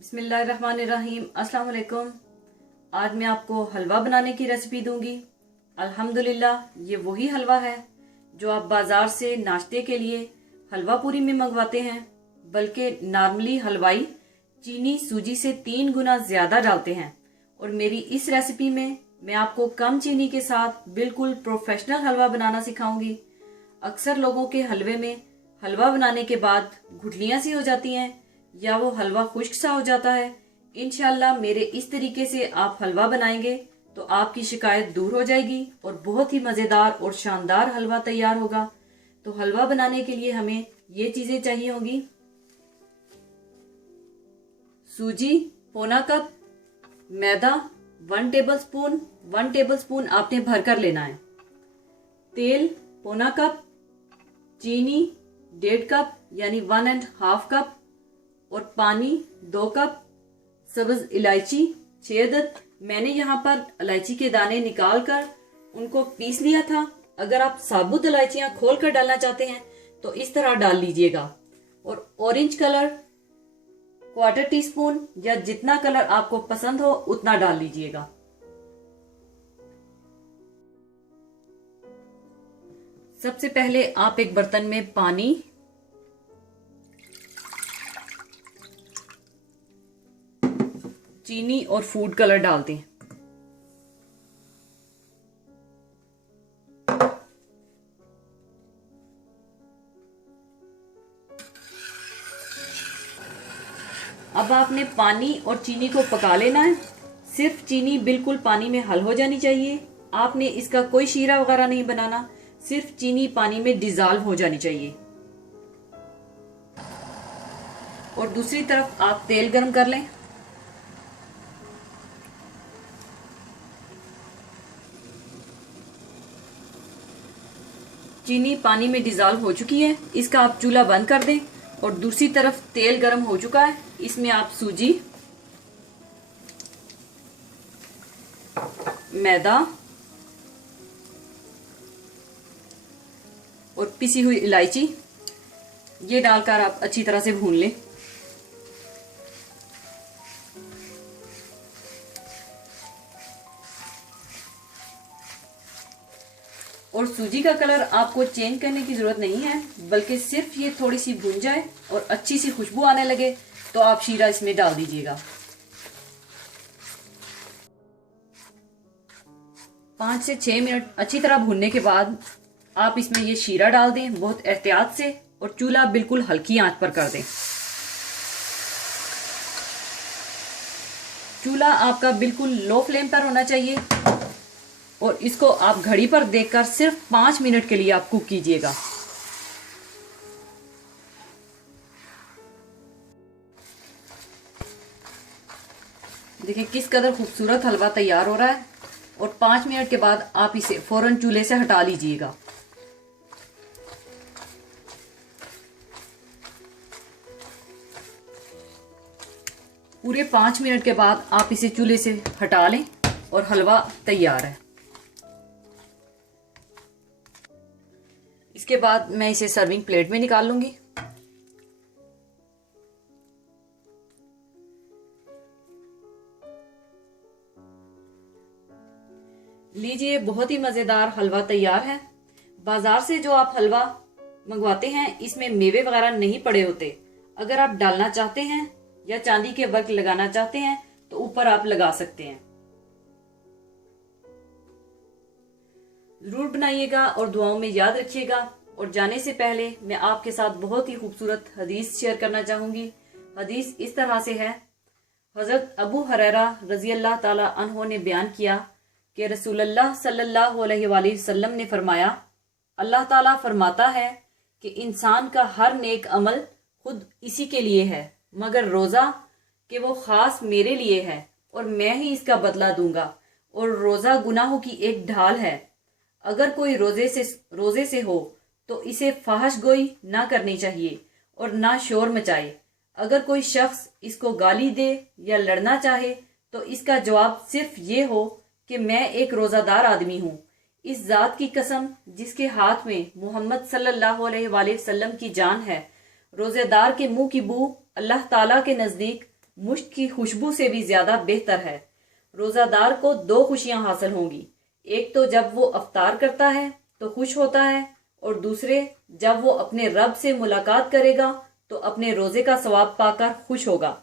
बिस्मिल्लाहिर्रहमानिर्रहीम। अस्सलाम वालेकुम। आज मैं आपको हलवा बनाने की रेसिपी दूंगी। अल्हम्दुलिल्लाह ये वही हलवा है जो आप बाज़ार से नाश्ते के लिए हलवा पूरी में मंगवाते हैं, बल्कि नॉर्मली हलवाई चीनी सूजी से 3 गुना ज़्यादा डालते हैं। और मेरी इस रेसिपी में मैं आपको कम चीनी के साथ बिल्कुल प्रोफेशनल हलवा बनाना सिखाऊंगी। अक्सर लोगों के हलवे में हलवा बनाने के बाद गुठलियाँ सी हो जाती हैं या वो हलवा खुश्क सा हो जाता है। इंशाल्लाह मेरे इस तरीके से आप हलवा बनाएंगे तो आपकी शिकायत दूर हो जाएगी और बहुत ही मज़ेदार और शानदार हलवा तैयार होगा। तो हलवा बनाने के लिए हमें ये चीज़ें चाहिए होंगी। सूजी पौना कप, मैदा 1 टेबलस्पून आपने भरकर लेना है, तेल पौना कप, चीनी 1.5 कप यानी 1.5 कप और पानी 2 कप, सब्ज इलायची 6 अदद। मैंने यहाँ पर इलायची के दाने निकाल कर उनको पीस लिया था। अगर आप साबुत इलायचियाँ खोल कर डालना चाहते हैं तो इस तरह डाल लीजिएगा। और ऑरेंज कलर 1/4 टीस्पून या जितना कलर आपको पसंद हो उतना डाल लीजिएगा। सबसे पहले आप एक बर्तन में पानी, चीनी और फूड कलर डाल दें। अब आपने पानी और चीनी को पका लेना है। सिर्फ चीनी बिल्कुल पानी में हल हो जानी चाहिए। आपने इसका कोई शीरा वगैरह नहीं बनाना, सिर्फ चीनी पानी में डिजॉल्व हो जानी चाहिए। और दूसरी तरफ आप तेल गर्म कर लें। चीनी पानी में डिजॉल्व हो चुकी है, इसका आप चूल्हा बंद कर दें। और दूसरी तरफ तेल गर्म हो चुका है, इसमें आप सूजी, मैदा और पिसी हुई इलायची ये डालकर आप अच्छी तरह से भून लें। और सूजी का कलर आपको चेंज करने की ज़रूरत नहीं है, बल्कि सिर्फ ये थोड़ी सी भून जाए और अच्छी सी खुशबू आने लगे तो आप शीरा इसमें डाल दीजिएगा। 5 से 6 मिनट अच्छी तरह भूनने के बाद आप इसमें ये शीरा डाल दें बहुत एहतियात से, और चूल्हा बिल्कुल हल्की आंच पर कर दें। चूल्हा आपका बिल्कुल लो फ्लेम पर होना चाहिए और इसको आप घड़ी पर देखकर सिर्फ 5 मिनट के लिए आप कुक कीजिएगा। देखिए किस कदर खूबसूरत हलवा तैयार हो रहा है। और 5 मिनट के बाद आप इसे फौरन चूल्हे से हटा लीजिएगा। पूरे 5 मिनट के बाद आप इसे चूल्हे से हटा लें और हलवा तैयार है। इसके बाद मैं इसे सर्विंग प्लेट में निकाल लूंगी। लीजिए बहुत ही मज़ेदार हलवा तैयार है। बाजार से जो आप हलवा मंगवाते हैं इसमें मेवे वगैरह नहीं पड़े होते। अगर आप डालना चाहते हैं या चांदी के वर्क लगाना चाहते हैं तो ऊपर आप लगा सकते हैं। जरूर बनाइएगा और दुआओं में याद रखिएगा। और जाने से पहले मैं आपके साथ बहुत ही खूबसूरत हदीस शेयर करना चाहूंगी। हदीस इस तरह से है, हजरत अबू हुरैरा रजी अल्लाह ताला अन्हो ने बयान किया कि रसूलुल्लाह सल्लल्लाहु अलैहि वसल्लम ने फरमाया, अल्लाह ताला फरमाता है कि इंसान का हर नेक अमल खुद इसी के लिए है, मगर रोज़ा कि वो ख़ास मेरे लिए है और मैं ही इसका बदला दूंगा। और रोज़ा गुनाहों की एक ढाल है। अगर कोई रोज़े से हो तो इसे फाहश गोई ना करनी चाहिए और ना शोर मचाए। अगर कोई शख्स इसको गाली दे या लड़ना चाहे तो इसका जवाब सिर्फ ये हो कि मैं एक रोज़ादार आदमी हूँ। इस ज़ात की कसम जिसके हाथ में मोहम्मद सल्लल्लाहु अलैहि वसल्लम की जान है, रोज़ेदार के मुंह की बू अल्लाह ताला के नज़दीक मुश्क की खुशबू से भी ज्यादा बेहतर है। रोजादार को 2 खुशियां हासिल होंगी। एक तो जब वो अफ्तार करता है तो खुश होता है, और दूसरे जब वो अपने रब से मुलाकात करेगा तो अपने रोजे का सवाब पाकर खुश होगा।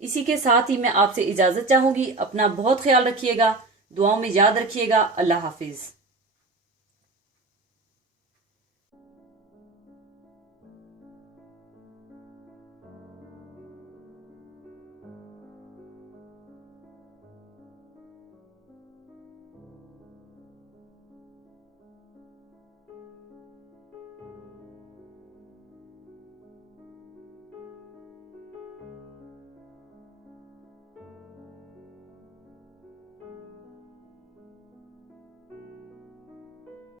इसी के साथ ही मैं आपसे इजाजत चाहूंगी। अपना बहुत ख्याल रखिएगा, दुआओं में याद रखिएगा। अल्लाह हाफिज।